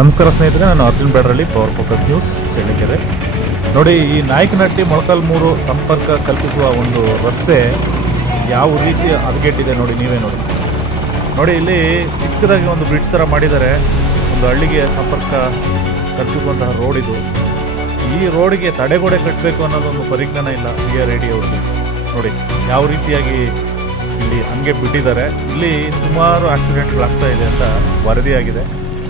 ನಮಸ್ಕಾರ ಸ್ನೇಹಿತರೆ, ನಾನು Arjun Bedrahalli, power focus news Challakere. ನೋಡಿ, ಈ ನಾಯಕನಹಟ್ಟಿ ಮೊಳಕಾಲ್ಮೂರು ಸಂಪರ್ಕ ಕಲ್ಪಿಸುವ ಒಂದು ರಸ್ತೆ ಯಾವ ರೀತಿ ಹದಗೆಟ್ಟಿದೆ ನೋಡಿ, ನೀವೇ ನೋಡಿ. ಇಲ್ಲಿ ಚಿಕ್ಕದಾಗಿ ಒಂದು ಬ್ರಿಡ್ಜ್ ಥರ ಮಾಡಿದ್ದಾರೆ. ಒಂದು ಹಳ್ಳಿಗೆ ಸಂಪರ್ಕ ಕಲ್ಪಿಸುವಂತಹ ರೋಡ್ ಇದು. ಈ ರೋಡಿಗೆ ತಡೆಗೋಡೆ ಕಟ್ಟಬೇಕು ಅನ್ನೋದೊಂದು ಪರಿಜ್ಞಾನ ಇಲ್ಲ BRAD ಅವ್ರಿಗೆ. ನೋಡಿ ಯಾವ ರೀತಿಯಾಗಿ ಇಲ್ಲಿ ಹಂಗೆ ಬಿಟ್ಟಿದ್ದಾರೆ. ಇಲ್ಲಿ ಸುಮಾರು ಆಕ್ಸಿಡೆಂಟ್ಗಳಾಗ್ತಾ ಇದೆ ಅಂತ ವರದಿಯಾಗಿದೆ.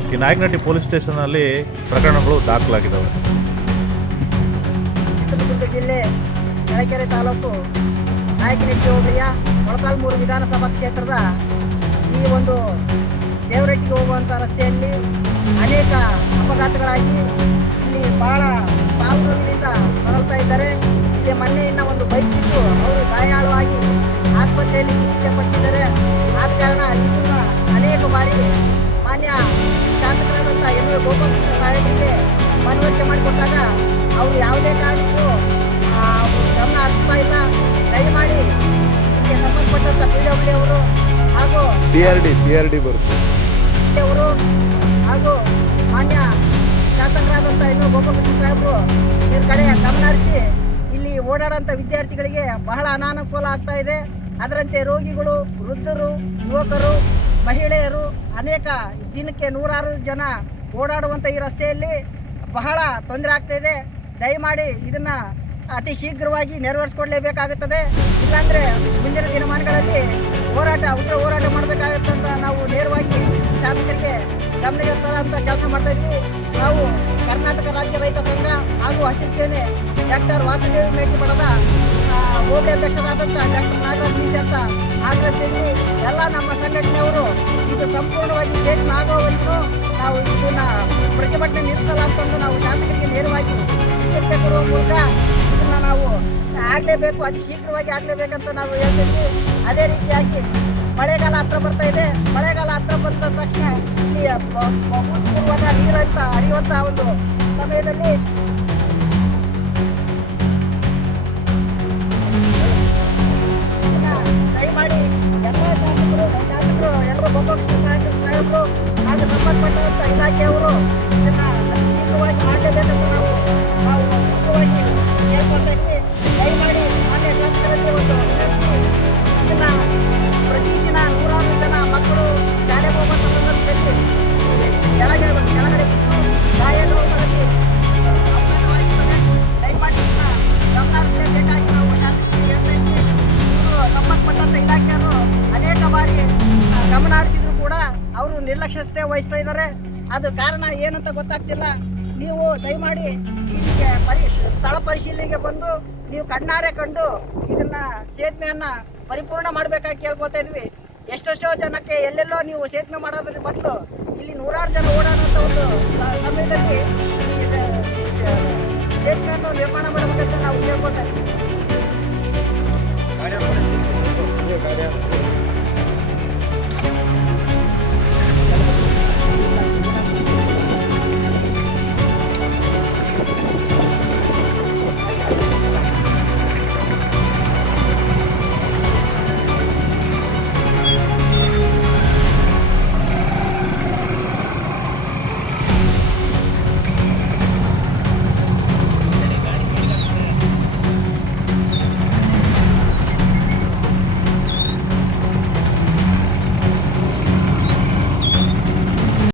ಈ ನಾಯಕನಹಟ್ಟಿ ಪೊಲೀಸ್ ಸ್ಟೇಷನಲ್ಲಿ ಪ್ರಕರಣಗಳು ದಾಖಲಾಗಿದ್ದಾವೆ. ಚಿತ್ರದುರ್ಗ ಜಿಲ್ಲೆ ಚಳ್ಳಕೆರೆ ತಾಲೂಕು ನಾಯಕನಹಟ್ಟಿ ಹೋಬಳಿಯ ಮೊಳಕಾಲ್ಮೂರು ವಿಧಾನಸಭಾ ಕ್ಷೇತ್ರದ ಈ ಒಂದು ದೇವರಟ್ಟಿಗೆ ಹೋಗುವಂಥ ರಸ್ತೆಯಲ್ಲಿ ಅನೇಕ ಅಪಘಾತಗಳಾಗಿ ಇಲ್ಲಿ ಬಹಳ ಸಾವುಗಳಿಂದ ಬಳಲ್ತಾ ಇದ್ದಾರೆ. ಇಲ್ಲಿ ಮೊನ್ನೆಯಿಂದ ಒಂದು ಬೈಕ್ ಇದ್ದು ಅವರು ಗಾಯಾಳವಾಗಿ ಆಸ್ಪತ್ರೆಯಲ್ಲಿ ಚಿಕಿತ್ಸೆ ಪಟ್ಟಿದ್ದಾರೆ. ಆದ ಕಾರಣ ಇದನ್ನು ಅನೇಕ ಬಾರಿ ಮಾನ್ಯ ಶಾಸಕರಾದಂಥ MA ಗೋಪಾಲಕೃಷ್ಣ ಸಾಹೇಬರಿಗೆ ಮನವರಿಕೆ ಮಾಡಿಕೊಟ್ಟಾಗ ಅವರು ಯಾವುದೇ ಕಾರಣಕ್ಕೂ ಗಮನ ಹರಿಸ್ತಾ ಇಲ್ಲ. ದಯಮಾಡಿ ಇದಕ್ಕೆ ಸಂಬಂಧಪಟ್ಟಂಥ PWD ಅವರು ಹಾಗೂ BRD ಬರುತ್ತೆ ಅವರು ಹಾಗೂ ಮಾನ್ಯ ಶಾಸಕರಾದಂಥ MA ಗೋಪಾಲಕೃಷ್ಣ ಸಾಹೇಬರು ಇದ್ರ ಕಡೆ ಗಮನ ಹರಿಸಿ ಇಲ್ಲಿ ಓಡಾಡೋಂಥ ವಿದ್ಯಾರ್ಥಿಗಳಿಗೆ ಬಹಳ ಅನಾನುಕೂಲ ಆಗ್ತಾ ಇದೆ. ಅದರಂತೆ ರೋಗಿಗಳು, ವೃದ್ಧರು, ಯುವಕರು, ಮಹಿಳೆಯರು ಅನೇಕ ದಿನಕ್ಕೆ ನೂರಾರು ಜನ ಓಡಾಡುವಂಥ ಈ ರಸ್ತೆಯಲ್ಲಿ ಬಹಳ ತೊಂದರೆ ಆಗ್ತಾ ಇದೆ. ದಯಮಾಡಿ ಇದನ್ನು ಅತಿ ಶೀಘ್ರವಾಗಿ ನೆರವೇರಿಸ್ಕೊಡ್ಲೇಬೇಕಾಗುತ್ತದೆ. ಇಲ್ಲಾಂದರೆ ಮುಂದಿನ ದಿನಮಾನಗಳಲ್ಲಿ ಉಗ್ರ ಹೋರಾಟ ಮಾಡಬೇಕಾಗುತ್ತೆ ಅಂತ ನಾವು ನೇರವಾಗಿ ಶಾಸಕರಿಗೆ ಗಮನಕ್ಕೆ ತರುವಂಥ ಕೆಲಸ ಮಾಡ್ತಾ ಇದ್ವಿ. ನಾವು ಕರ್ನಾಟಕ ರಾಜ್ಯ ರೈತ ಸಂಘ ಹಾಗೂ ಹಸಿರು ಸೇನೆ ಡಾಕ್ಟರ್ ವಾಸುದೇವ ಮೇಟಿ ಮಠದ ಹೋಬಳಿ ಅಧ್ಯಕ್ಷರಾದಂಥ ಡಾಕ್ಟರ್ ನಾಗರಾಜ್ ಮೀಸೆ ಅಂತ ಆಗ್ರಹಿಸಿದ್ವಿ. ಎಲ್ಲ ನಮ್ಮ ಸಂಘಟನೆಯವರು ಇದು ಸಂಪೂರ್ಣವಾಗಿ ಸೇರ್ಪಡೆ ಆಗುವವರೆಗೂ ನಾವು ಇದನ್ನು ಪ್ರತಿಭಟನೆ ನಿಲ್ಲಿಸಲ್ಲ ಅಂತಂದು ನಾವು ಶಾಸಕರಿಗೆ ನೇರವಾಗಿ ಎಚ್ಚರಿಕೆ ಕೊಡುವ ಮೂಲಕ ಇದನ್ನು ನಾವು ಆಗಲೇಬೇಕು, ಅತಿ ಶೀಘ್ರವಾಗಿ ಆಗಲೇಬೇಕಂತ ನಾವು ಹೇಳ್ತೀವಿ. ಅದೇ ರೀತಿಯಾಗಿ ಮಳೆಗಾಲ ಹತ್ರ ಬರ್ತಾ ಇದೆ. ಮಳೆಗಾಲ ಹತ್ರ ಬಂದ ತಕ್ಷಣ ಇಲ್ಲಿ ಭೂಪೂರ್ವದ ನೀರಂತ ಹರಿಯುವಂಥ ಒಂದು ಸಮಯದಲ್ಲಿ ದಯಮಾಡಿ ಎಲ್ಲ ಶಾಸಕರು ಎಲ್ಲರೂ ಗೋಪಾಲಕೃಷ್ಣ ಸಾಹೇಬರು ಹಾಗೂ ಸಂಬಂಧಪಟ್ಟಂಥ ಇಲಾಖೆಯವರು ಇದನ್ನು ಶೀಘ್ರವಾಗಿ ಮಾಡಲೇಬೇಕಂತ ನಾವು ಶೀಘ್ರವಾಗಿ ಹೇಳ್ಕೊಳ್ತಾ ಇದ್ವಿ. ದಯಮಾಡಿ ಮಾನ್ಯ ಶಾಸಕರಲ್ಲಿ ಒಂದು ಇದನ್ನು ಪ್ರತಿದಿನ ನೂರಾರು ಜನ ಮಕ್ಕಳು ಶಾಲೆಗೆ ಹೋಗುವಂಥ ಸಂದರ್ಭದಲ್ಲಿ ಕೆಳಗಡೆ ಬಿಟ್ಟು ಗಾಯಗಳಲ್ಲಿ ದಯಮಾಡಿ ಗಮನ ಹರಿಸಲೇಬೇಕಾಗಿ ನಾವು ಶಾಸಕರಿಗೆ ಹೇಳ್ತಾ ಇದ್ವಿ. ಸಂಬಂಧಪಟ್ಟಂಥ ಇಲಾಖೆಯನ್ನು ಅನೇಕ ಬಾರಿ ಗಮನ ಹರಿಸಿದ್ರು ಕೂಡ ಅವರು ನಿರ್ಲಕ್ಷ್ಯತೆ ವಹಿಸ್ತಾ ಇದ್ದಾರೆ. ಅದು ಕಾರಣ ಏನಂತ ಗೊತ್ತಾಗ್ತಿಲ್ಲ. ನೀವು ದಯಮಾಡಿ ಇಲ್ಲಿಗೆ ಸ್ಥಳ ಪರಿಶೀಲನೆಗೆ ಬಂದು ನೀವು ಕಣ್ಣಾರೆ ಕಂಡು ಇದನ್ನ ಸೇತುವೆಯನ್ನ ಪರಿಪೂರ್ಣ ಮಾಡಬೇಕಾಗಿ ಕೇಳ್ಕೊತಾ ಇದ್ವಿ. ಎಷ್ಟೆಷ್ಟೋ ಜನಕ್ಕೆ ಎಲ್ಲೆಲ್ಲೋ ನೀವು ಸೇತುವೆ ಮಾಡೋದ್ರ ಬದಲು ಇಲ್ಲಿ ನೂರಾರು ಜನ ಓಡಾಡುವಂಥ ಒಂದು ಸಮಯದಲ್ಲಿ ಸೇತುವೆಯನ್ನು ನಿರ್ಮಾಣ ಮಾಡಬೇಕಂತ ನಾವು ಕೇಳ್ಕೊತಾ ಇದ್ವಿ.